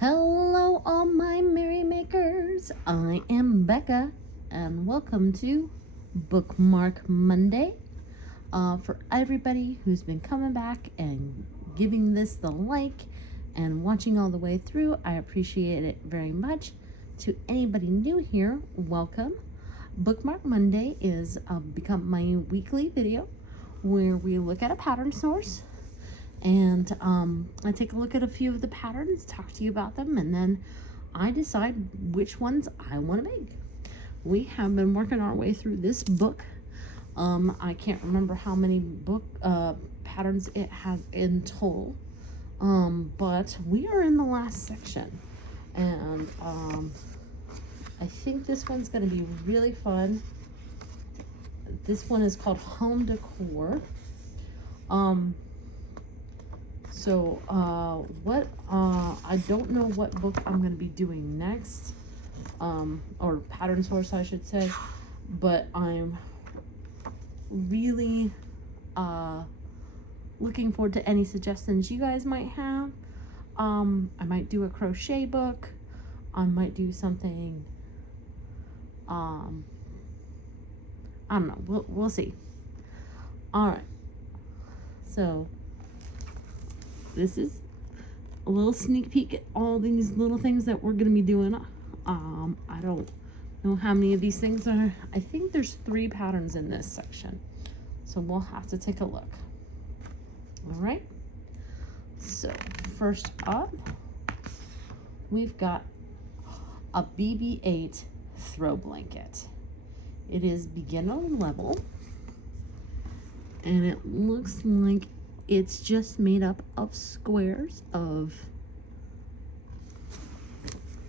Hello, all my merrymakers. I am Becca, and welcome to Bookmark Monday. For everybody who's been coming back and giving this the like and watching all the way through, I appreciate it very much. To anybody new here, welcome. Bookmark Monday is become my weekly video where we look at a pattern source. And I take a look at a few of the patterns, talk to you about them, and then I decide which ones I want to make. We have been working our way through this book. I can't remember how many book patterns it has in total, but we are in the last section, and I think this one's going to be really fun. This one is called Home Decor. So, I don't know what book I'm going to be doing next, or pattern source, I should say, but I'm really, looking forward to any suggestions you guys might have. I might do a crochet book. I might do something, I don't know, we'll see. Alright, so this is a little sneak peek at all these little things that we're going to be doing. I don't know how many of these things are. I think there's 3 patterns in this section, so we'll have to take a look. All right, so first up, we've got a BB-8 throw blanket. It is beginner level, and it looks like it's just made up of squares of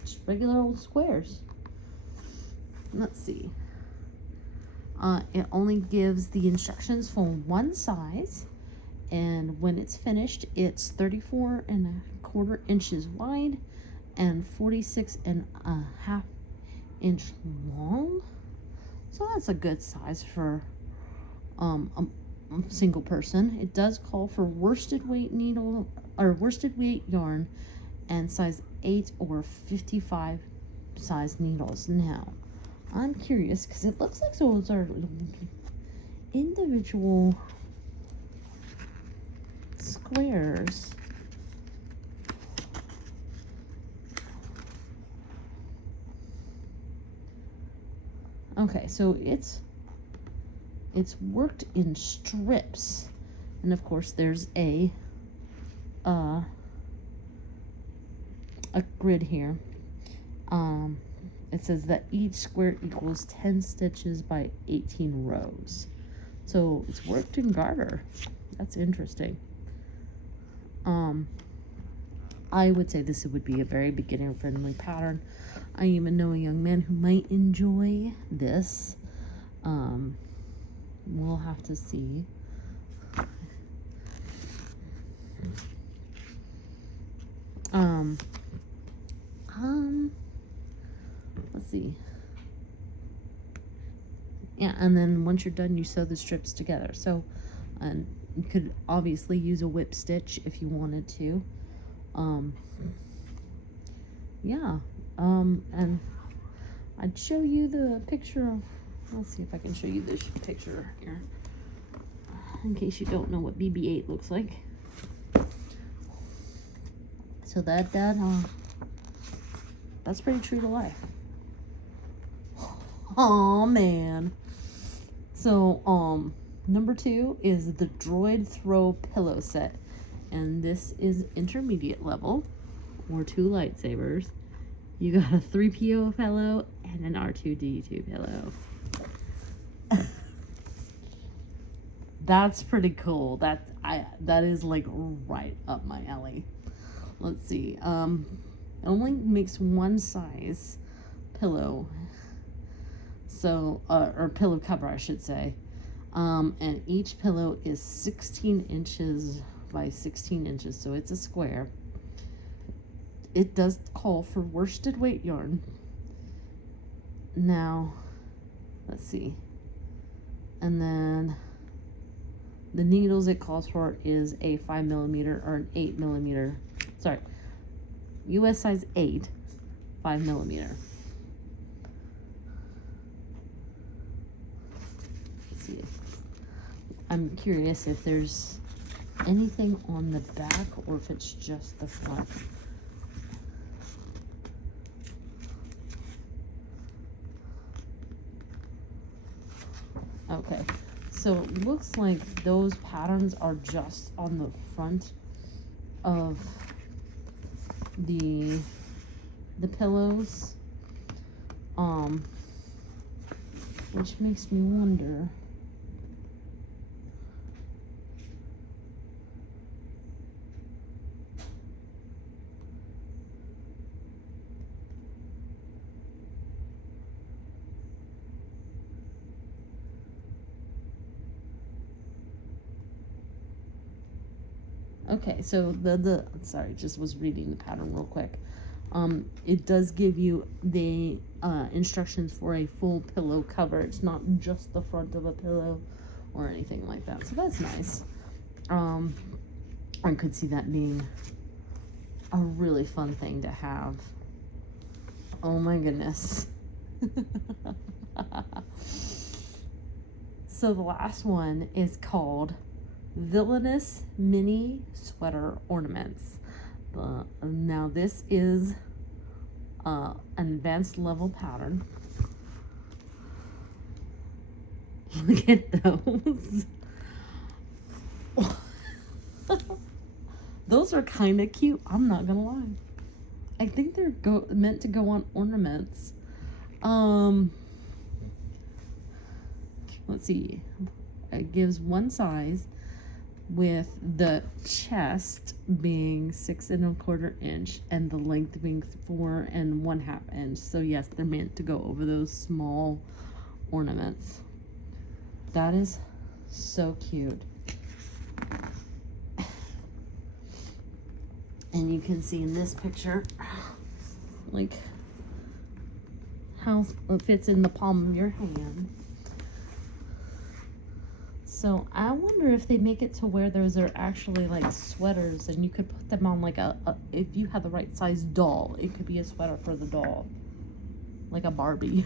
just regular old squares. Let's see. It only gives the instructions for one size, and when it's finished, it's 34.25 inches wide and 46.5 inch long. So that's a good size for a single person. It does call for worsted weight needle or worsted weight yarn and size 8 or 55 size needles. Now, I'm curious because it looks like those are individual squares. Okay, so it's worked in strips, and of course there's a grid here. It says that each square equals 10 stitches by 18 rows, so it's worked in garter. That's interesting. I would say this would be a very beginner friendly pattern. I even know a young man who might enjoy this. We'll have to see. Let's see. Yeah, and then once you're done, you sew the strips together. So, and you could obviously use a whip stitch if you wanted to. Yeah. And I'd show you the picture of, let's see if I can show you this picture here, in case you don't know what BB-8 looks like. So that's pretty true to life. Oh man. So number 2 is the Droid Throw pillow set, and this is intermediate level, or 2 lightsabers. You got a 3PO pillow and an R2D2 pillow. That's pretty cool. That is like right up my alley. Let's see. It only makes one size pillow. So or pillow cover, I should say. And each pillow is 16 inches by 16 inches, so it's a square. It does call for worsted weight yarn. Now, let's see. And then the needles it calls for is a 5mm or an 8mm. Sorry. US size 8, 5mm. Let's see. I'm curious if there's anything on the back or if it's just the front. Okay, so it looks like those patterns are just on the front of the pillows, which makes me wonder. Okay, so sorry, just was reading the pattern real quick. It does give you the instructions for a full pillow cover. It's not just the front of a pillow or anything like that. So that's nice. I could see that being a really fun thing to have. Oh my goodness. So the last one is called Villainous Mini Sweater Ornaments. Now this is an advanced level pattern. Look at those. Those are kind of cute, I'm not gonna lie. I think they're meant to go on ornaments. Let's see. It gives one size, with the chest being 6 1/4 inch and the length being 4 1/2 inch. So yes, they're meant to go over those small ornaments. That is so cute. And you can see in this picture, like, how it fits in the palm of your hand. So I wonder if they make it to where those are actually like sweaters, and you could put them on like if you have the right size doll, it could be a sweater for the doll, like a Barbie.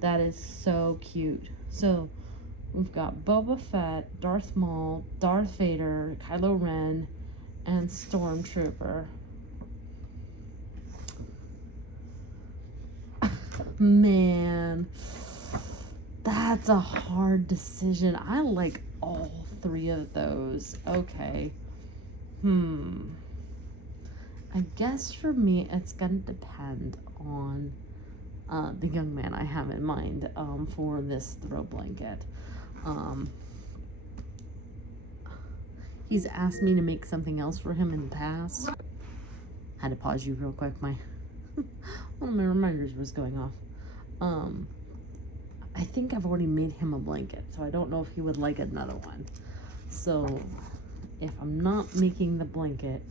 That is so cute. So we've got Boba Fett, Darth Maul, Darth Vader, Kylo Ren, and Stormtrooper. Man, that's a hard decision. I like all 3 of those. Okay. I guess for me, it's gonna depend on the young man I have in mind for this throw blanket. He's asked me to make something else for him in the past. Had to pause you real quick. My one of my reminders was going off. I think I've already made him a blanket, so I don't know if he would like another one. So if I'm not making the blanket,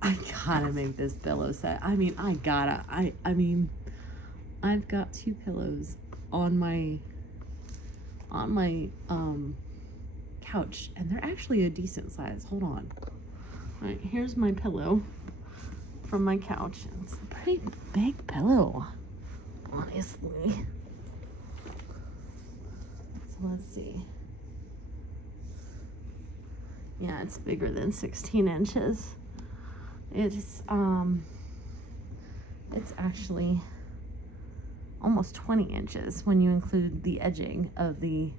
I gotta make this pillow set. I mean, I've got 2 pillows on my couch, and they're actually a decent size. Hold on. All right, here's my pillow from my couch. It's a pretty big pillow, honestly. So let's see. Yeah, it's bigger than 16 inches. It's actually almost 20 inches when you include the edging of the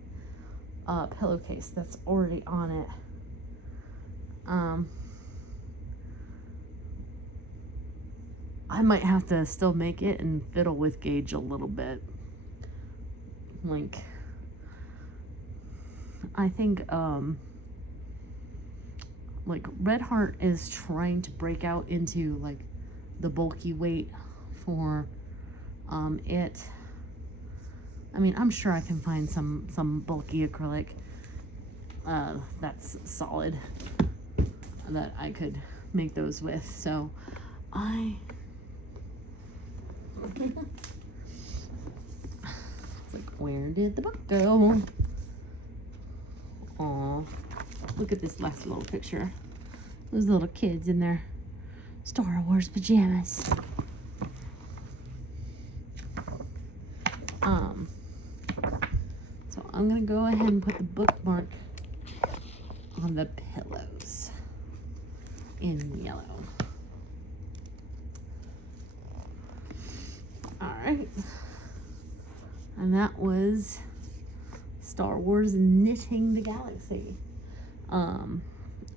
pillowcase that's already on it. I might have to still make it and fiddle with gauge a little bit. Like, I think like Red Heart is trying to break out into like the bulky weight for it. I mean, I'm sure I can find some bulky acrylic that's solid that I could make those with. So it's like, where did the book go? Aw. look at this last little picture. Those little kids in their Star Wars pajamas. So I'm gonna go ahead and put the bookmark on the pillows in yellow. Alright. And that was Star Wars Knitting the Galaxy.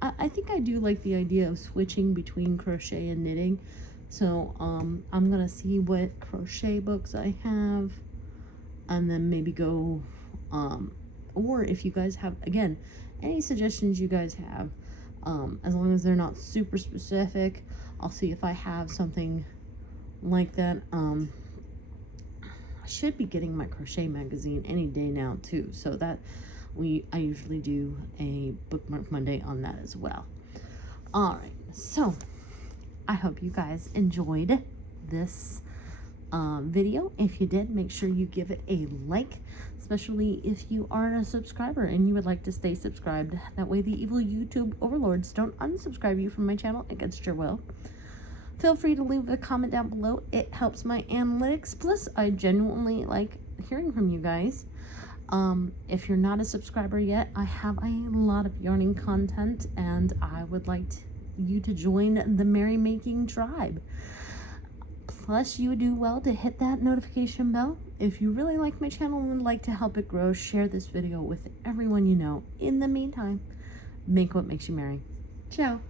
I think I do like the idea of switching between crochet and knitting. So I'm gonna see what crochet books I have and then maybe go or if you guys have, again, any suggestions you guys have, as long as they're not super specific, I'll see if I have something like that. I should be getting my crochet magazine any day now too, so that I usually do a Bookmark Monday on that as well. All right, so I hope you guys enjoyed this video. If you did, make sure you give it a like, especially if you are a subscriber and you would like to stay subscribed. That way the evil YouTube overlords don't unsubscribe you from my channel against your will. Feel free to leave a comment down below. It helps my analytics. Plus, I genuinely like hearing from you guys. If you're not a subscriber yet, I have a lot of yarning content and I would like you to join the merrymaking tribe. Plus, you do well to hit that notification bell. If you really like my channel and would like to help it grow, share this video with everyone you know. In the meantime, make what makes you merry. Ciao.